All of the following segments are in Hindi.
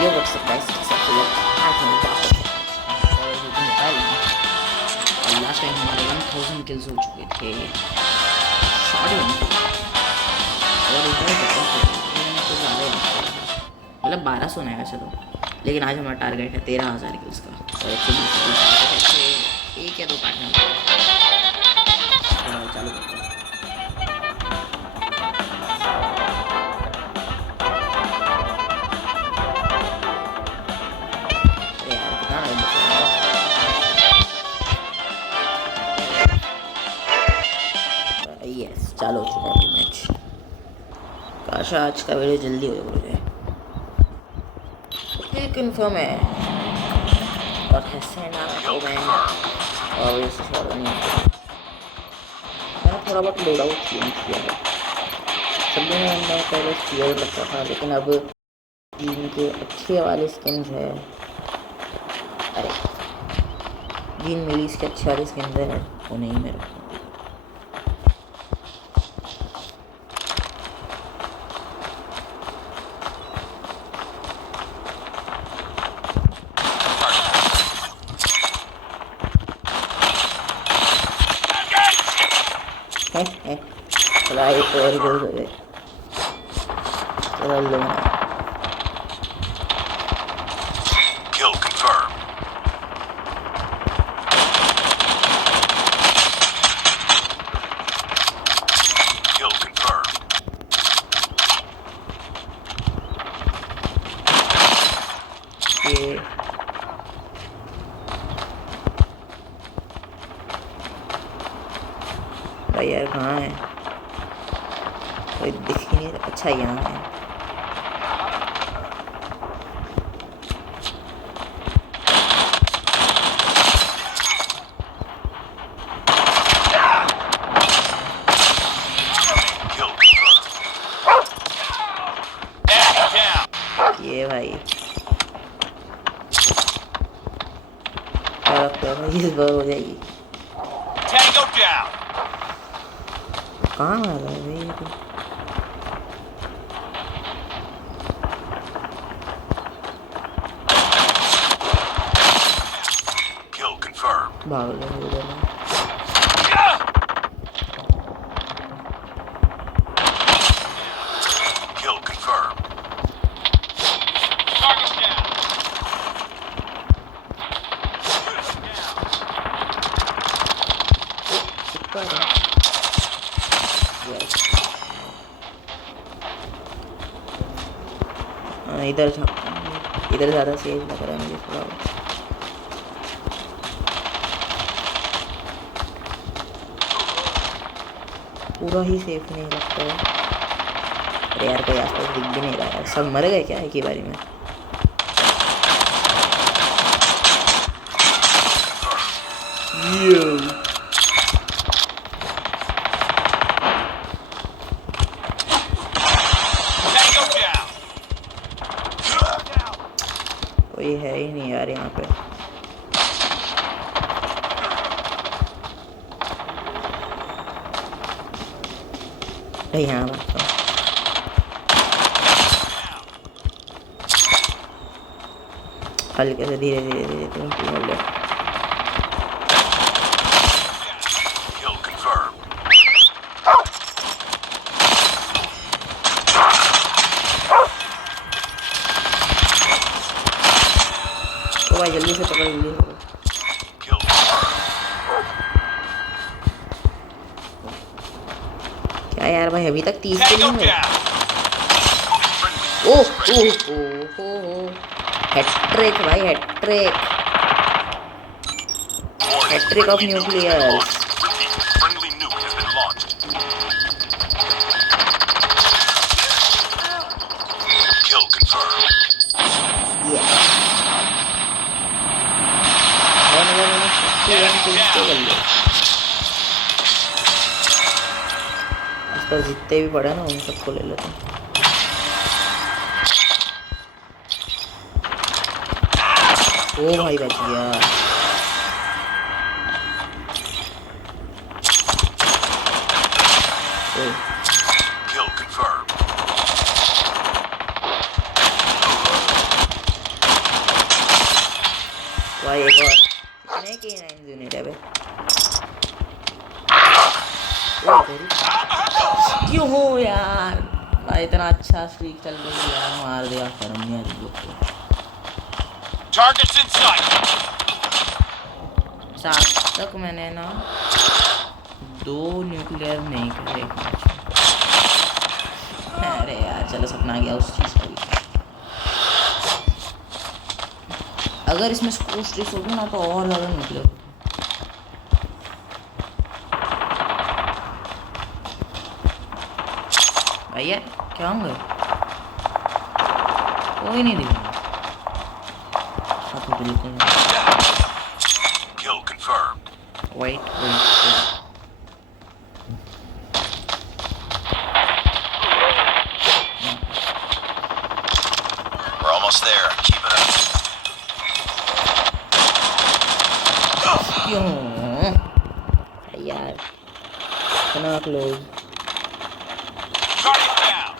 ये व्हाट्सएप गाइस सबसे लोग आज हम वापस और यूट्यूब मोबाइल और लास्ट टाइम हमारे 1000 किल्स हो चुके थे शॉर्ट गेम और इधर मतलब 1200 नहीं वैसे तो, लेकिन आज हमारा टारगेट है 13,000 किल्स का और 120 एक या दो पार्टनर चालू करते हैं। यस चालू हो चुका है मैच। काश आज का वीडियो जल्दी हो जाए। फिर कंफर्म है और हसैना तो और इस मैंने थोड़ा बहुत लोड आउट किया है। सभी में मैं पहले स्पीयर लगता था, लेकिन अब जिनके अच्छे वाले स्किन जो है, अरे जिन मेरी इसके अच्छे वाले स्किन है वो नहीं मैं रखता। चला एक और गोल हो गए। चलो लो kill confirmed. Kill confirmed. ये भाई यार कहाँ है, कोई दिख ही नहीं। अच्छा यहाँ है। ये भाई इस बार हो जाएगी। कहाँ आ रहा है भाई तो? भाग लो इधर ज़्यादा सेफ लग रहा है मुझे थोड़ा। पूरा ही सेफ नहीं लगता है। अरे यार कोई आसपास दिख भी नहीं रहा है। सब मर गए क्या एक ही बारी में? कोई है ही नहीं यार यहाँ पे। यहाँ बात हल्के से धीरे धीरे तुम बोल ले। तो भाई जल्दी से पकड़, जल्दी से। क्या यार भाई अभी तक 30 किल नहीं है। ओह हैट्रिक भाई, हैट्रिक ऑफ न्यूक्लियर्स। इस पर जितने भी पड़े ना उन सबको ले लेते हैं। ओ भाई बच गया। भाई एक और कितने के 9 यूनिट है बे क्यों हो यार भाई इतना अच्छा स्ट्रीक चल रही है यार मार दिया शर्म नहीं आ रही लोग को Targets in sight. सात तक मैंने ना 2 न्यूक्लियर नहीं करे अरे यार चलो सपना आ गया उस चीज़ का भी अगर इसमें स्कोर स्ट्रिक्स होगी ना तो और ज़्यादा न्यूक्लियर भैया क्या होंगे कोई नहीं दिखेगा Kill confirmed. wait We're almost there. Keep it up. क्यों यार इतना close Target down.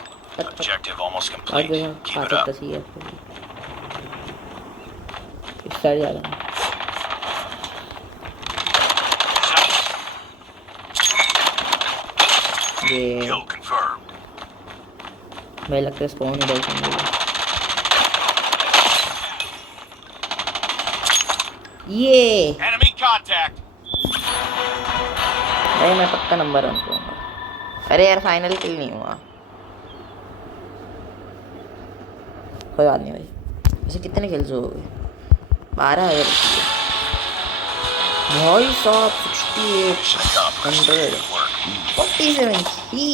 Objective almost और complete. जो Keep it काफी up. तसी है इस साइड जा रहा हूँ ये Kill confirmed. मुझे लगता है स्पॉन ही डाल सकते ये Enemy contact. भाई मैं पक्का नंबर 1 दूंगा अरे यार फाइनल किल नहीं हुआ कोई बात नहीं भाई वैसे कितने किल्स हो गए 12 है भाई साहब 68 100 47 ही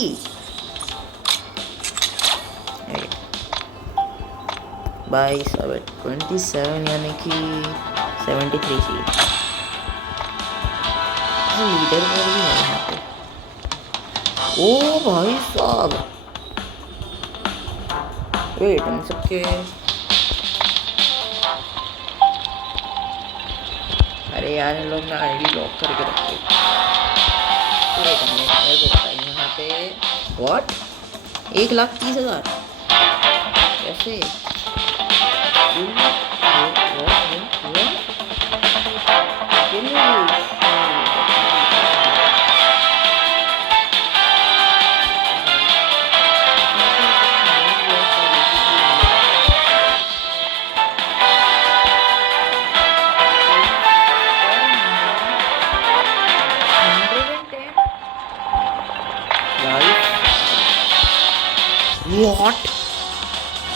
भाई साहब 27 यानी कि 73 चाहिए लीडर पर भी है यहाँ पे ओ भाई साहब वेट इन सबके अरे यार इन लोग ने आईडी लॉक करके रखे वेट मेरे को बताइए यहाँ पे व्हाट 1,30,000 कैसे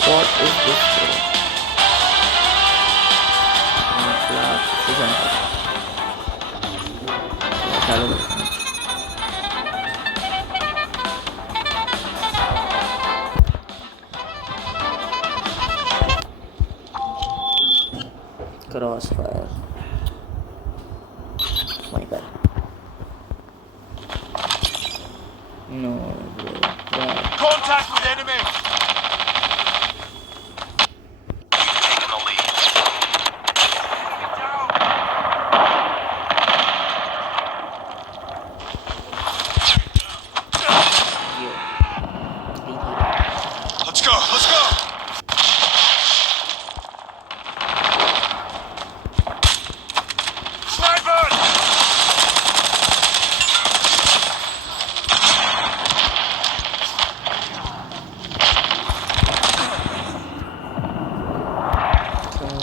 What is this thing? चलो Crossfire. My God. No, bro. Yeah. Contact with enemy. Taking the lead. Let's go. Let's go. Sniper!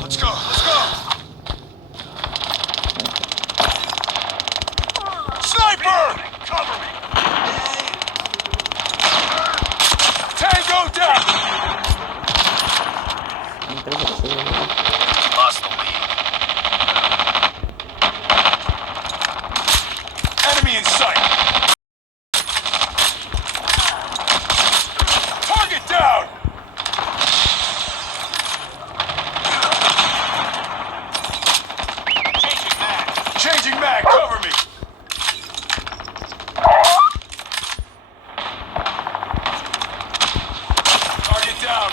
Let's go. Let's go. Sniper! Cover me. Tango down. Lost the lead. Enemy in sight. Target down. Changing mag. Cover me. Target down.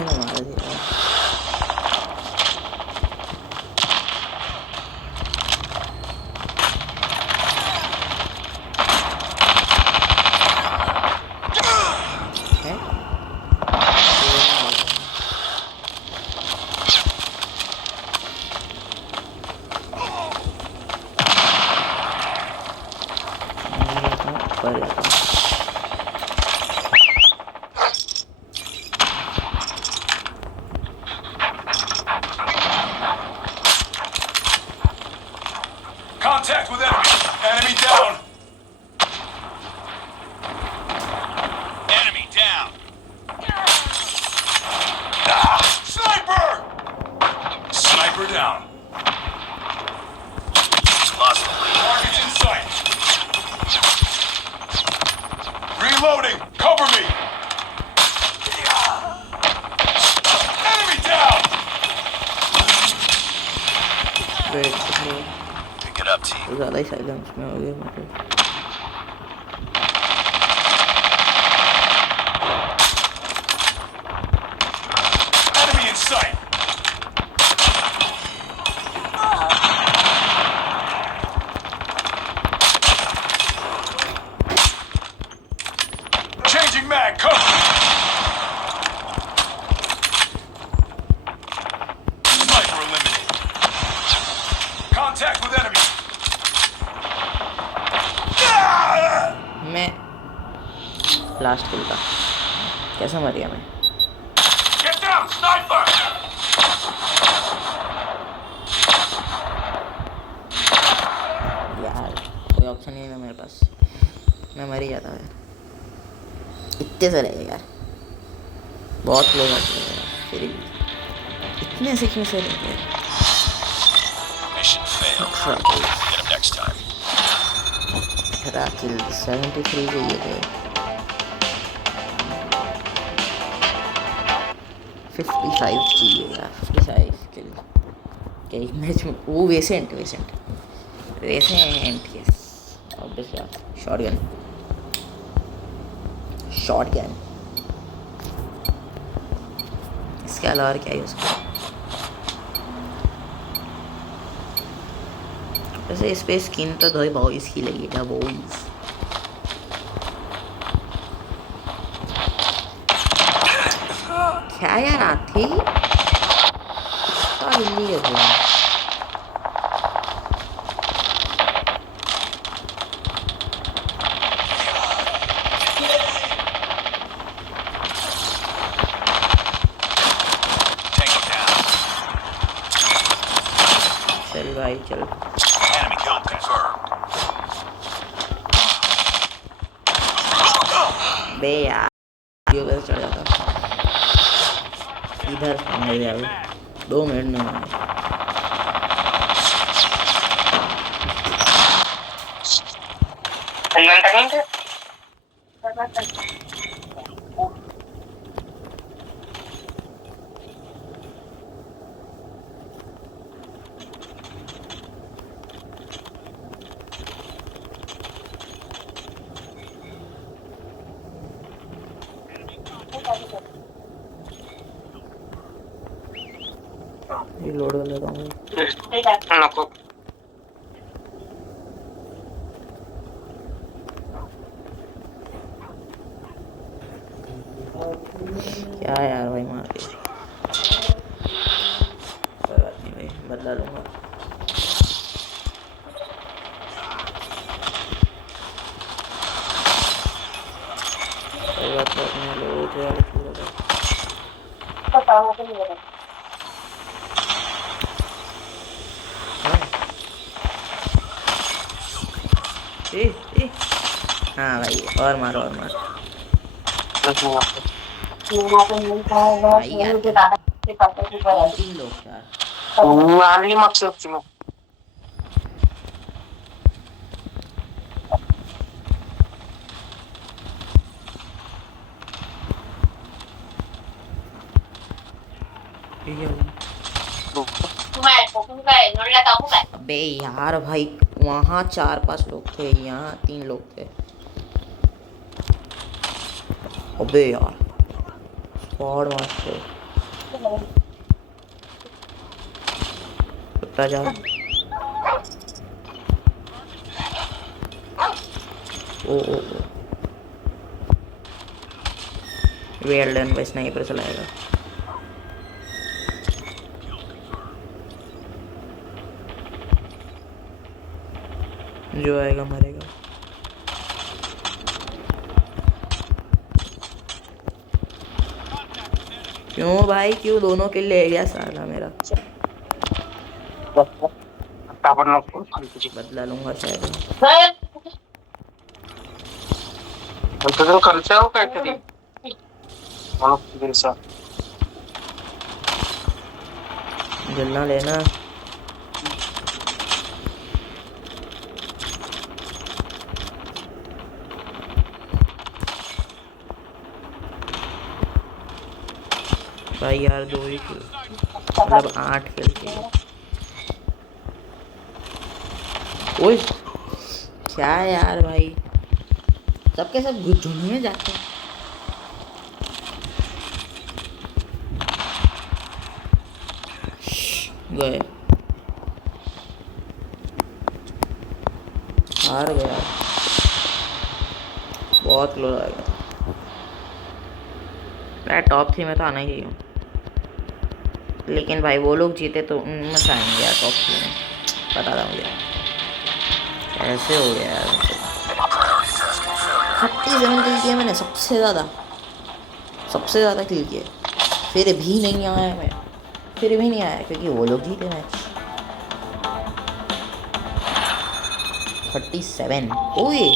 मैंने मारा दिया। है पर Contact with enemy. Enemy down. Enemy down. Sniper! Sniper down. Lost the lead. Target's in sight. Reloading. Cover me. Enemy down. Pick it up, team. ज़्यादा ही साइलेंस में हो गया मतलब। Enemy in sight. Changing mag. Cover. Sniper eliminated. Contact with enemy. मैं लास्ट किल था, कैसे मर गया मैं? Get down, sniper! यार कोई ऑप्शन नहीं है ना मेरे पास, मैं मर ही जाता है। इतने से रहेगा यार, बहुत लोग आते हैं यार, फिर भी इतने से क्यों से रहेंगे? Mission failed. Get him next time. किल 73 चाहिए थे, 55 चाहिए यार, 55 किल एक मैच में। वो वेसेंट यस ऑब्वियसली शॉटगन इसके अलावा क्या यूज़ करें? वैसे इस पे स्किन तो दो बॉयज़ की लगेगा, बॉयज़। क्या यार आती हिंदी है तो Tango down. चल भाई चल। Enemy kill confirmed. बे यार वीडियो कैसे चढ़ जाता इधर सामने गया 2 मिनट में आया। ये लोड कर लेता हूँ। क्या यार भाई मार दिया, कोई बात नहीं भाई, बदला लूँगा। कोई बात नहीं, लोड वाले पूरा हाँ भाई, और मारो और मारो भाई यार, 3 लोग यार। अबे यार भाई, वहाँ 4-5 लोग थे, यहाँ 3 लोग थे। अबे यार स्क्वाड मास्टर कुत्ता जा। ओ ओ ओ वेल डन भाई, स्नाइपर चलाएगा। जो आएगा मरेगा। क्यों भाई, क्यों दोनों किल ले गया साला मेरा। बदला लूंगा शायद। जलना लेना। भाई यार 2 ही किल, मतलब 8 किल चाहिए। ओए क्या यार भाई, सबके सब झुंड में जाते हैं। गए, हार गया, बहुत क्लोज आ गया। मैं टॉप 3 में तो आना ही हूँ, लेकिन भाई वो लोग जीते तो मजा आएंगे यार टॉप 3 में, पता था मुझे। ऐसे हो गया यार मुझसे। 37 किल किया मैंने, सबसे ज़्यादा किल किए, फिर भी नहीं आया मैं, फिर भी नहीं आया क्योंकि वो लोग जीते मैच। 37, ओए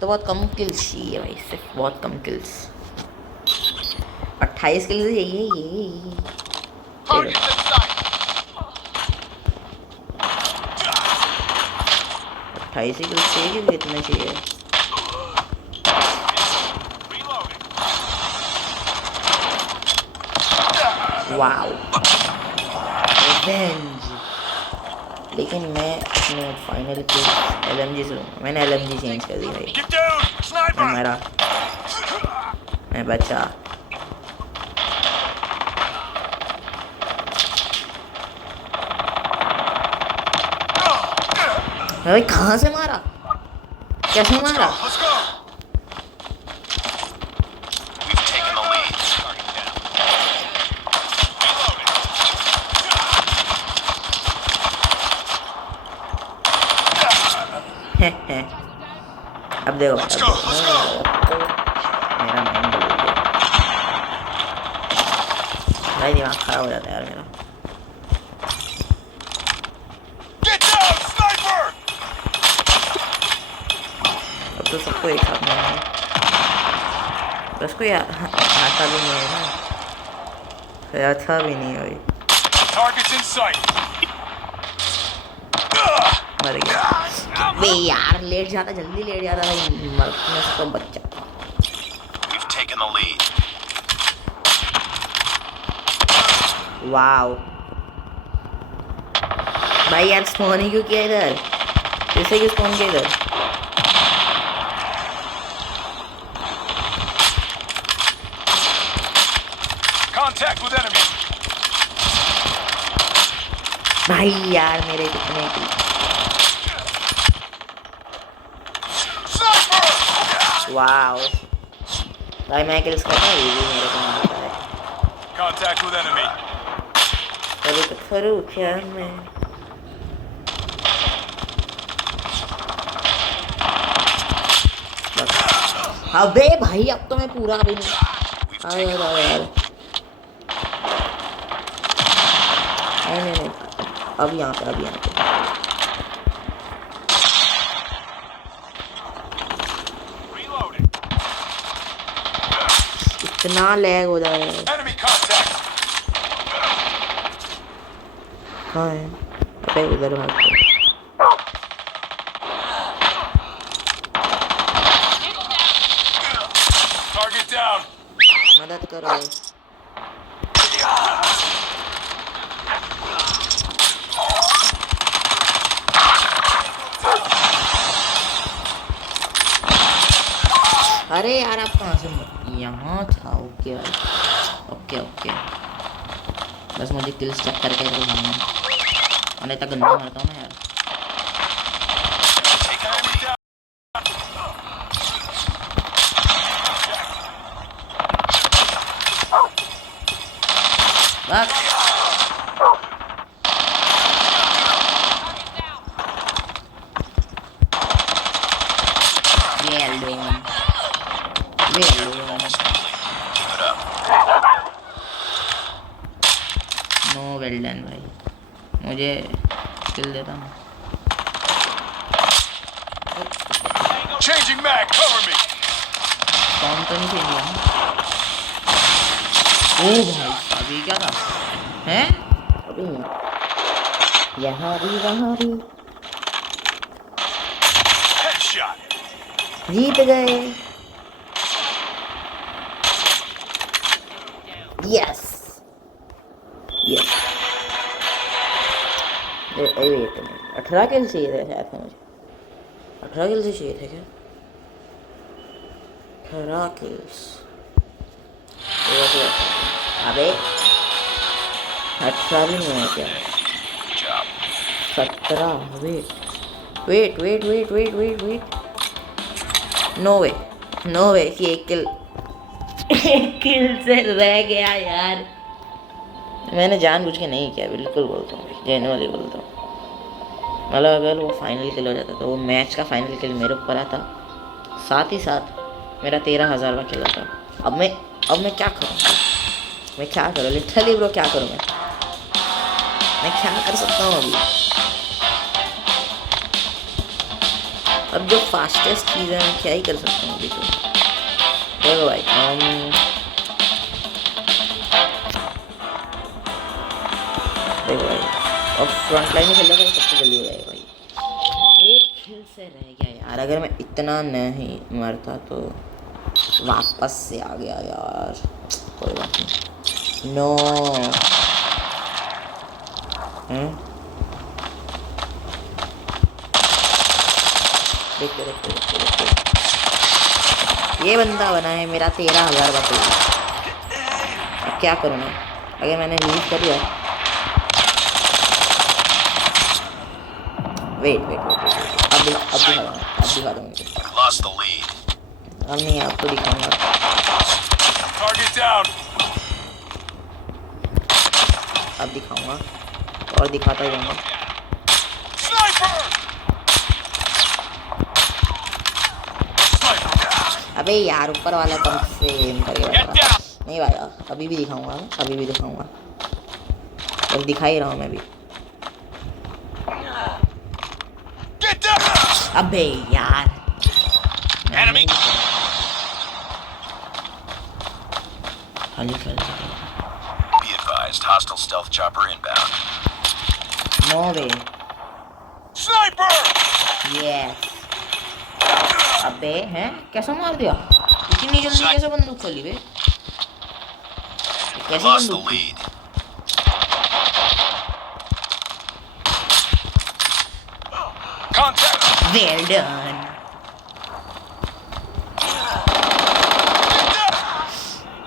तो बहुत कम किल्स चाहिए भाई, सिर्फ बहुत कम किल्स। 28 किल्स ये 28 ही किल्स चाहिए कि कितने चाहिए। Wow revenge. लेकिन मैं अपने फाइनल के LMG से लूँगा। मैंने LMG चेंज कर दी भाई। मेरा मैं बचा। भाई कहाँ से मारा, कैसे मारा। अब देखो मेरा माइंड बदल गया भाई, दिमाग खराब हो जाता है यार मेरा। अब तो सबको एक साथ मारना है, बस कोई आता भी नहीं है ना, फिर अच्छा भी नहीं है भाई। मर गया बे यार, लेट जाता, जल्दी लेट जाता भाई, मरने से तो बच्चा। वाओ भाई यार, स्पॉन ही क्यों किया इधर, इसे क्यों स्पॉन किया इधर। भाई यार मेरे कितने की, वाओ भाई मैं किल्स करता हूँ, ये भी मेरे को मारता है। अभी तो करूँ क्या मैं। अबे भाई अब तो मैं पूरा भी नहीं यार। नहीं अब यहाँ पे इतना लैग हो जाएगा। कहाँ है, अबे उधर भागते। मदद करो। अरे यार आप कहाँ से, यहाँ था। Okay okay okay. बस मुझे किल्स चेक करके तो भागना और नहीं तो गंदा मारता हूँ ना यार। Enemy down. भाग। Well done. Well done. Keep it up. No well done भाई, मुझे किल देता हूँ। Changing mag. Cover me. कौन तो नहीं खेल ओ भाई अभी क्या था हैं? अभी यहाँ भी वहाँ भी Headshot. जीत गए। Yes yes. वेट 18 किल चाहिए थे शायद से मुझे। 18 किल से चाहिए थे क्या? 18 किल्स। अबे 18 भी नहीं है क्या? Good job. 17। वेट नो वे कि एक किल से रह गया यार। मैंने जानबूझ के नहीं किया, बिल्कुल बोलता हूँ, जेन्युइनली बोलता हूँ। मतलब अगर वो फाइनल किल हो जाता तो वो मैच का फाइनल किल मेरे ऊपर आता, साथ ही साथ मेरा 13,000 का किल आता। अब मैं क्या करूँ? लिटरली ब्रो क्या करूँ मैं क्या कर सकता हूँ अभी? अब जो फास्टेस्ट चीज़ है मैं क्या ही कर सकता हूँ अभी तो। देखो भाई अब फ्रंट लाइन में खेल रहा था सबसे जल्दी हो जाएगा भाई। एक खेल से रह गया यार, अगर मैं इतना नहीं मरता तो वापस से आ गया यार। कोई बात नहीं। नो देखते ये बंदा बना है मेरा 13,000 का किल। अब क्या करूँ मैं? अगर मैंने लीव कर दिया, वेट अब दिखा दूँ मुझे। Lost the lead. अब नहीं आपको दिखाऊंगा। Target down. अब दिखाऊंगा और दिखाता ही रहूँगा। Sniper. Sniper down. अबे यार ऊपर वाला पंप से एम करके Get बैठा down. नहीं भाई। अभी भी दिखाऊंगा अब दिखा ही रहा हूँ मैं भी। Get down. अबे यार Enemy. खाली खेल सकता। Be advised, hostile stealth chopper inbound. No way. Sniper. Yes. अबे हैं कैसा मार दिया? इतनी जल्दी कैसे बंदूक खोली बे? कैसी Lost the बंदूक थी? lead. Contact. Well done.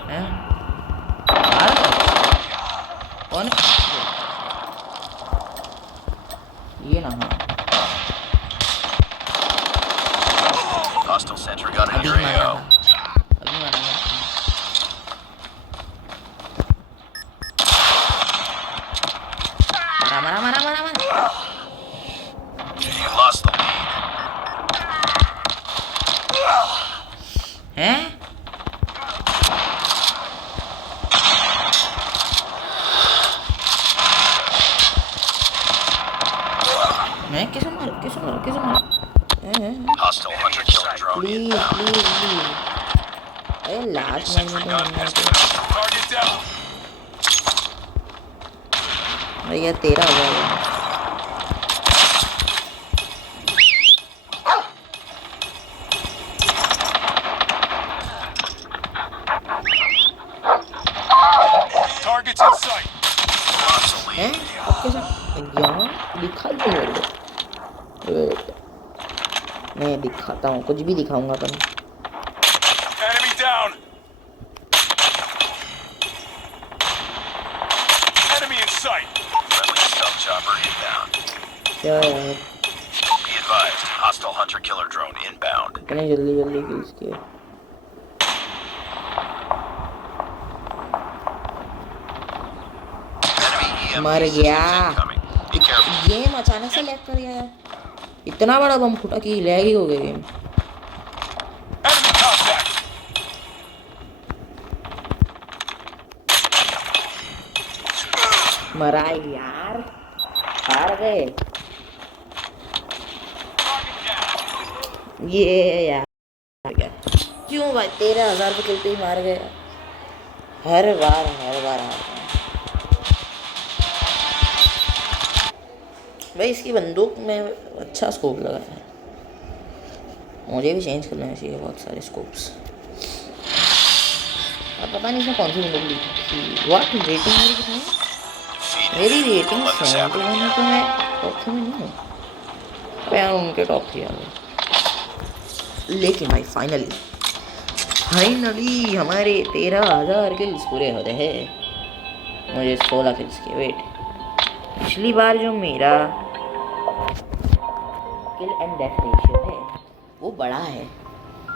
हैं? मार दो। कौन? ये ना हाँ। Hostile sentry gun in अभी your मारा AO. था। अभी मारा था। मारा। You lost the lead. हैं? मैं कैसे मारा? Hostile hunter killer drone please inbound. अरे लास्ट मैच में Sentry तो gun हमने has तो been target down. भैया 13,000 Targets in sight. Lost the हैं? lead. अब कैसे यहाँ दिखा दो मेरे को। वेट मैं दिखाता हूँ, कुछ भी दिखाऊंगा अपन। Enemy down. Enemy क्या यार Be advised, hostile hunter-killer drone inbound. इतने जल्दी जल्दी किल्स किए। Enemy मर EMP गया। systems incoming. Be careful. Game अचानक से लैग कर गया यार, इतना बड़ा बम फूटा कि लैग ही हो गया गेम। Enemy contact. मरा यार, हार गए ये यार। हार गया क्यों भाई, 13,000 रुपये खेलते ही मार गए। हर बार हार गए भाई। इसकी बंदूक में अच्छा स्कोप लगा है, मुझे भी चेंज करना चाहिए बहुत सारे स्कोप्स। अब पता नहीं इसमें कौन सी बंदूक ली थी। व्हाट रेटिंग मेरी कितनी है? मेरी रेटिंग 71 है, तो मैं टॉप 3 में नहीं हूँ। अरे यार उनके टॉप 3 आ गए। लेकिन भाई फाइनली हमारे 13,000 किल्स पूरे हो रहे हैं। मुझे 16 किल्स के। वेट, पिछली बार जो मेरा किल एंड डेथ रेशियो है वो बड़ा है,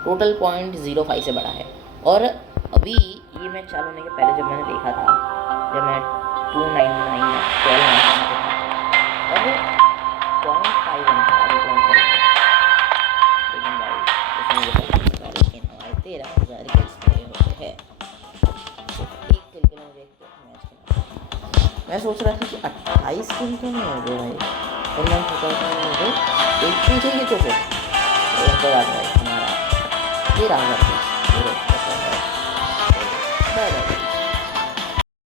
टोटल पॉइंट 05 से बड़ा है। और अभी ये मैच चालू होने के पहले जब मैंने देखा था, जब मैं 299 अब 0.51 था, लेकिन भाई उसमें मुझे पता नहीं था। लेकिन हमारे 13,000 किल्स पूरे होते हैं। एक किल के लिए मुझे एक मैच खेलना। मैं सोच रहा था कि 28 किल तो नहीं हो गए भाई, और मैं सोचा था मुझे एक किल चाहिए तो फिर कोई बात नहीं, हमारा 13,000 किल्स पूरे